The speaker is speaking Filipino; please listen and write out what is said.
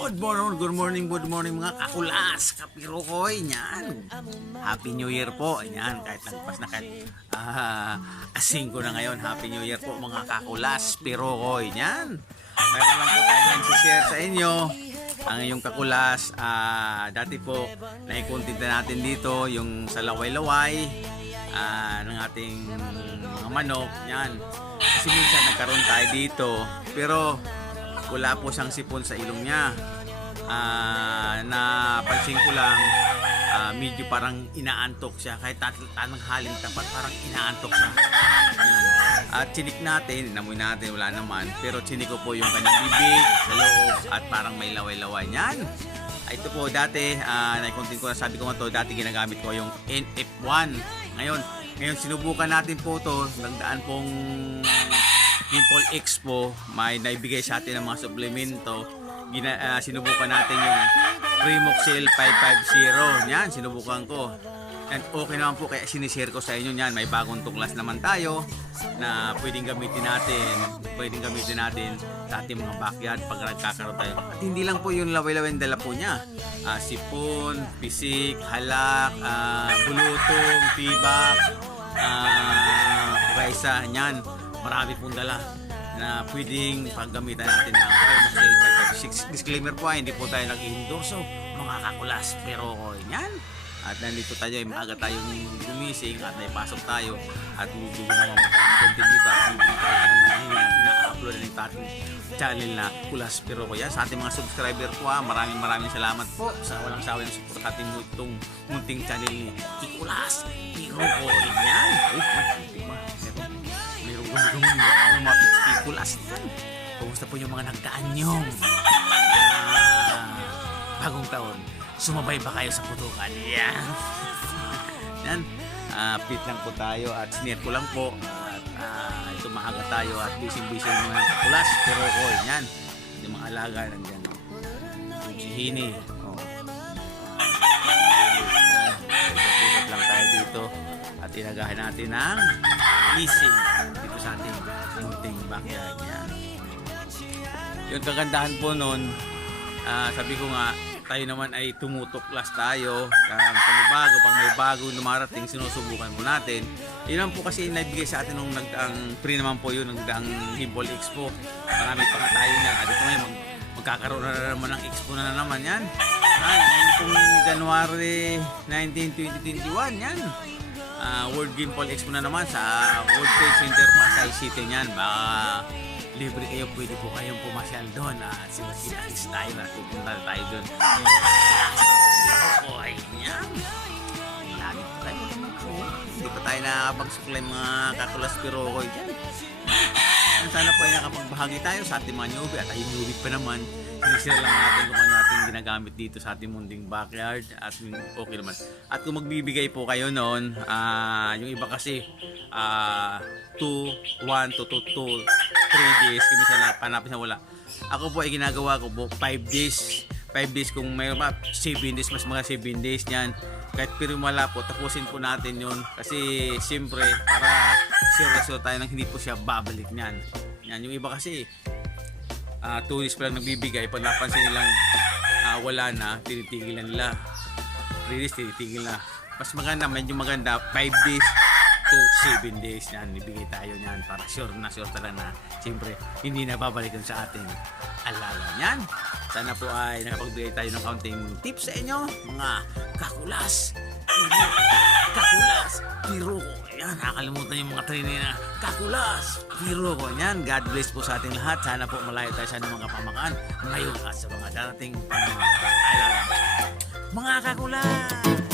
Good morning mga kakulas, kapirokoy, yan. Happy New Year po, yan, kahit nagpas na kahit 5 na ngayon, Happy New Year po mga kakulas, pirokoy, yan. Meron lang po tayo nang share sa inyo, ang iyong kakulas, dati po, naikontent na natin dito, yung sa laway-laway, ng ating mga manok, yan. Kasi minsan nagkaroon tayo dito, pero wala po siyang sipon sa ilong niya. Napansin ko lang medyo parang inaantok siya kahit tanang halin tapat parang inaantok siya. Yan. At chinik natin, inamoy natin, wala naman, pero chinik ko po yung kanyang bibig sa loob at parang may laway-laway yan. Ito po dati, naikontent ko na, sabi ko nga to, dati ginagamit ko yung NF1. Ngayon sinubukan natin po to, nagdaan pong Dimple Expo, may naibigay sa atin ng mga suplemento. Sinubukan natin yung Primoxil 550. Yan, sinubukan ko. And okay naman po, kaya sinishare ko sa inyo yan. May bagong tuklas naman tayo na pwedeng gamitin natin sa ating mga backyard pag nagkakaroon tayo. At hindi lang po yung laway-laway dala po niya. Sipon, pisik, halak, bulutong, tibak, kaisa, yan. Marami pong dala na pwedeng paggamitan natin ng Primoxil 556. Disclaimer po, hindi po tayo nag-endorso mga kakulas, pero yan. At nandito tayo, maaga tayong gumising at naipasok tayo at hindi naman mag-content dito at hindi tayo na-upload na yung ating channel na Kulas Pero Ko. Yan, sa ating mga subscriber po, maraming salamat po sa walang sawa ng support ating itong munting channel ni Kulas Pero Ko. Yan, yung mga Kulas. Kumusta po yung mga nagdaan yung bagong taon? Sumabay ba kayo sa putukan? Yan. Yan. Fit lang po tayo at sinare ko lang po. At ito maaga tayo at busy-busy yung mga Kulas Pero Ko. Yan. Yung mga alaga nandiyan. Si Hini. Pusap lang tayo dito at inagahan natin ng leasing dito sa ating munting backyard. Yan. Yung kagandahan po nun, sabi ko nga, tayo naman ay tumutuklas tayo. Panibago, pang may bago dumarating, sinusubukan po natin. Yun po kasi naibigay sa atin nung nagdaang free naman po yun, nagdaang Dimple Expo. Marami pa nga tayo niya. Dito ngayon, magkakaroon na naman ng expo na naman yan. Yung pong January 19, 2021, yan. World Dimple Expo na naman sa World Trade Center, Pasay City yan. Baka libre kayo, pwede po kayong pumasyal doon. Kita-kits tayo na pupunta tayo doon. Okay, yan. Lagi pa tayo hindi pa tayo nakapagsuklay mga kakulas pero okay dyan. Sana po ay nakapagbahagi tayo sa ating mga newbie at ay newbie pa naman. Sinishare lang natin kung ano ating ginagamit dito sa ating munting backyard at okay naman. At kung magbibigay po kayo noon, yung iba kasi 1 to 3 days, kung minsan hanapin na wala. Ako po ay ginagawa ko po 5 days. 5 days kung may 7 days, mas mga 7 days niyan. Kahit pero wala po, tapusin po natin yun. Kasi siyempre, para seryoso tayo nang hindi po siya babalik niyan. Yan, yung iba kasi 2 days pa lang nagbibigay, pag napansin nilang wala na, tinitigilan nila. 3 days, tinitigil na. Mas maganda, medyo maganda, 5 days to 7 days yan, ibigay tayo niyan para sure talaga na siyempre hindi na babalikan sa ating alaga niyan. Sana po ay nakapagbigay tayo ng counting tips sa inyo mga kakulas Pero Ko. Yan, nakakalimutan yung mga training na Kakulas Pero Ko. Yan, God bless po sa ating lahat. Sana po malayo tayo sa mga pamakaan ngayon at sa mga darating alaga mga kakulas.